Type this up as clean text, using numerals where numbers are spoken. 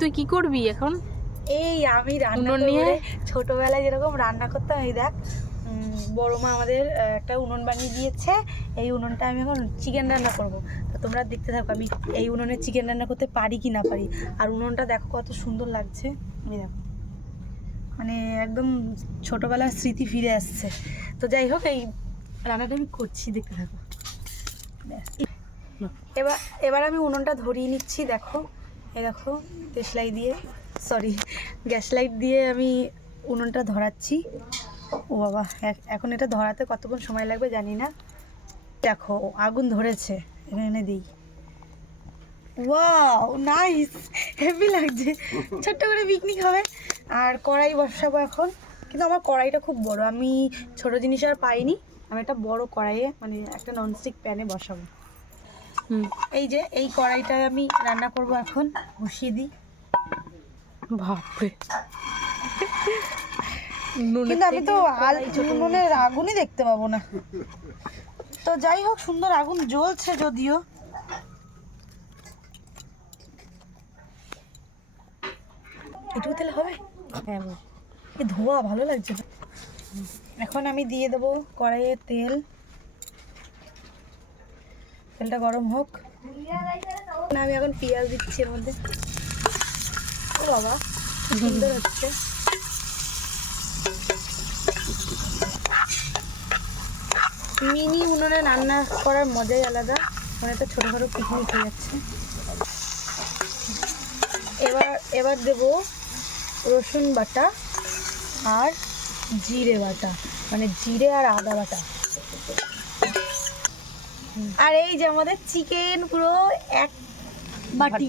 তুই কি করবি এখন? এই আমি রান্না উনুন নিয়ে ছোটবেলায় যেরকম রান্না করতাম, এই দেখ বড় মা আমাদের একটা উনুন বানিয়ে দিয়েছে। এই উনুনটা আমি এখন চিকেন রান্না করব। তো তোমরা দেখতে থাকো আমি এই উনুনে চিকেন রান্না করতে পারি কি না পারি। আর উনুনটা দেখো কত সুন্দর লাগছে, এই দেখো, মানে একদম ছোটবেলার স্মৃতি ফিরে আসছে। তো যাই হোক, এই রান্নাটা আমি করছি, দেখতে থাকো। এবার এবার আমি উনুনটা ধরিয়ে নিচ্ছি। দেখো, এই দেখো, দেশলাই দিয়ে, সরি, গ্যাস লাইট দিয়ে আমি উনুনটা ধরাচ্ছি। ও বাবা, এখন এটা ধরাতে কতক্ষণ সময় লাগবে জানি না। দেখো আগুন ধরেছে, এনে দিই। ওয়াও, নাইস, হেভি লাগছে, ছোট্ট করে পিকনিক হবে। আর কড়াই বসাবো এখন, কিন্তু আমার কড়াইটা খুব বড়, আমি ছোট জিনিস আর পাইনি। আমি একটা বড় কড়াইয়ে, মানে একটা ননস্টিক প্যানে বসাবো। এই যে এই কড়াইটায় আমি রান্না করব এখন, বসিয়ে দিই। বাপরে, কিন্তু আমি তো উনুনের আগুনই দেখতে পাবো না। তো যাই হোক, সুন্দর আগুন জ্বলছে যদিও। এটুকু তেল হবে? হ্যাঁ, এই ধোয়া ভালো লাগছে না। এখন আমি দিয়ে দেবো কড়াইয়ে তেল। তেলটা গরম হোক। আমি এখন পেঁয়াজ দিচ্ছি এর মধ্যে। ও বাবা, সুন্দর হচ্ছে। মিনি উনুনে রান্না করার মজাই আলাদা, মানে একটা ছোটোখাটো পিকনিক হয়ে যাচ্ছে। এবার দেব রসুন বাটা আর জিরে বাটা, মানে জিরে আর আদা বাটা। আর এই যে আমাদের চিকেন পুরো এক বাটি।